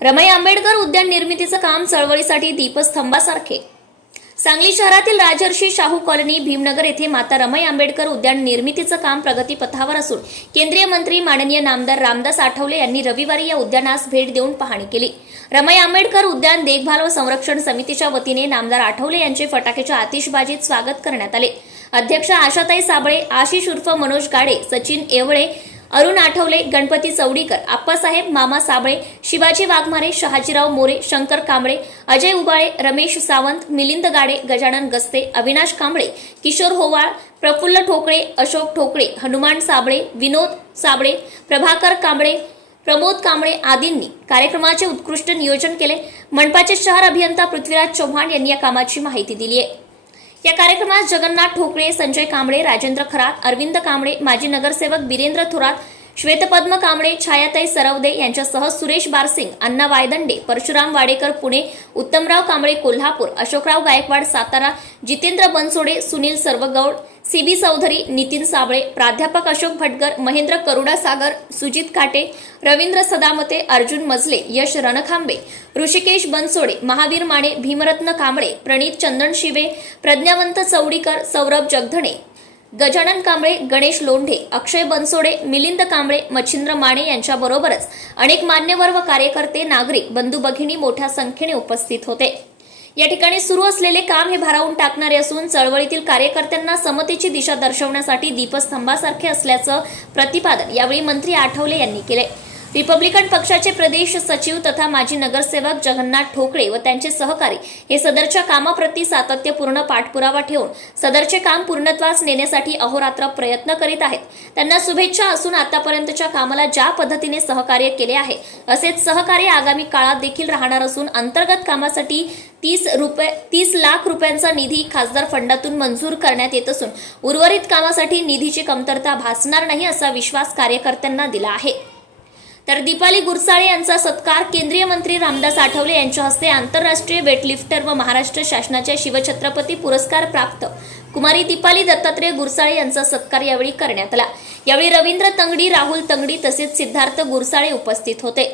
रमाई आंबेडकर उद्यान निर्मितीचं काम चळवळीसाठी दीपस्तंभासारखे. सांगली शहरातील राजर्षी शाहू कॉलनी भीमनगर येथे माता रमाई आंबेडकर उद्यान निर्मितीचं काम प्रगतीपथावर असून केंद्रीय मंत्री माननीय नामदार रामदास आठवले यांनी रविवारी या उद्यानास भेट देऊन पाहणी केली. रमाई आंबेडकर उद्यान देखभाल व संरक्षण समितीच्या वतीने नामदार आठवले यांचे फटाक्याच्या आतिषबाजीत स्वागत करण्यात आले. अध्यक्ष आशाताई साबळे आशिष उर्फ मनोज गाडे सचिन येवळे अरुण आठवले गणपती चौडीकर आप्पासाहेब मामा साबळे शिवाजी वाघमारे शहाजीराव मोरे शंकर कांबळे अजय उबाळे रमेश सावंत मिलिंद गाडे गजानन गस्ते अविनाश कांबळे किशोर होवाळ प्रफुल्ल ठोकळे अशोक ठोकळे हनुमान साबळे विनोद साबळे प्रभाकर कांबळे प्रमोद कांबळे आदींनी कार्यक्रमाचे उत्कृष्ट नियोजन केले. मनपाचे शहर अभियंता पृथ्वीराज चव्हाण यांनी या कामाची माहिती दिली आहे. या कार्यक्रमात जगन्नाथ ठोकळे संजय कांबळे राजेंद्र खरात अरविंद कांबळे माजी नगरसेवक बिरेंद्र थोरात श्वेतपद्म कांबळे छायाताई सरवदे यांच्यासह सुरेश बारसिंग अण्णा वायदंडे परशुराम वाडेकर पुणे उत्तमराव कांबळे कोल्हापूर अशोकराव गायकवाड सातारा जितेंद्र बनसोडे सुनील सर्वगौड सी बी चौधरी नितीन साबळे प्राध्यापक अशोक भटकर महेंद्र करुडासागर सुजित काटे रवींद्र सदामते अर्जुन मजले यश रणखांबे ऋषिकेश बनसोडे महावीर माने भीमरत्न कांबळे प्रणित चंदन शिवे प्रज्ञावंत चौडीकर सौरभ जगधणे गजानन कांबळे गणेश लोंढे अक्षय बनसोडे मिलिंद कांबळे मच्छिंद्र माने यांच्याबरोबरच अनेक मान्यवर व कार्यकर्ते नागरिक बंधू भगिनी मोठ्या संख्येने उपस्थित होते. या ठिकाणी सुरू असलेले काम हे भारावून टाकणारे असून चळवळीतील कार्यकर्त्यांना समतेची दिशा दर्शवण्यासाठी दीपस्तंभासारखे असल्याचं प्रतिपादन यावेळी मंत्री आठवले यांनी केले. रिपब्लिकन पक्षाचे प्रदेश सचिव तथा माजी नगरसेवक जगन्नाथ ठोकळे व त्यांचे सहकारी हे सदरच्या कामाप्रती सातत्यपूर्ण पाठपुरावा ठेवून सदरचे काम पूर्णत्वास नेण्यासाठी अहोरात्र प्रयत्न करीत आहेत. त्यांना शुभेच्छा असून आतापर्यंतच्या कामाला ज्या पद्धतीने सहकार्य केले आहे असेच सहकार्य आगामी काळात देखील राहणार असून अंतर्गत कामासाठी तीस रुपये तीस लाख रुपयांचा निधी खासदार फंडातून मंजूर करण्यात येत असून उर्वरित कामासाठी निधीची कमतरता भासणार नाही असा विश्वास कार्यकर्त्यांना दिला आहे. तर दीपाली गुरसाळे यांचा सत्कार केंद्रीय मंत्री रामदास आठवले यांच्या हस्ते आंतरराष्ट्रीय वेटलिफ्टर व महाराष्ट्र शासनाच्या शिवछत्रपती पुरस्कार प्राप्त. कुमारी दीपाली दत्तात्रय गुरसाळे यांचा सत्कार यावेळी करण्यात आला. यावेळी रवींद्र तंगडी राहुल तंगडी तसेच सिद्धार्थ गुरसाळे उपस्थित होते.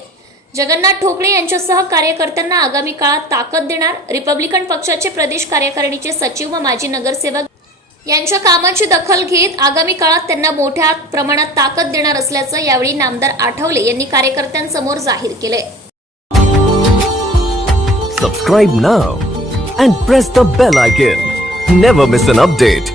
जगन्नाथ ठोकळे यांच्यासह कार्यकर्त्यांना आगामी काळात ताकद देणार रिपब्लिकन पक्षाचे प्रदेश कार्यकारिणीचे सचिव व माजी नगरसेवक यांच्या कामाची दखल घेत आगामी काळात त्यांना मोठ्या प्रमाणात ताकद देणार असल्याचं यावेळी नामदार आठवले यांनी कार्यकर्त्यांसमोर जाहीर केले. Subscribe now and press the bell icon never miss an update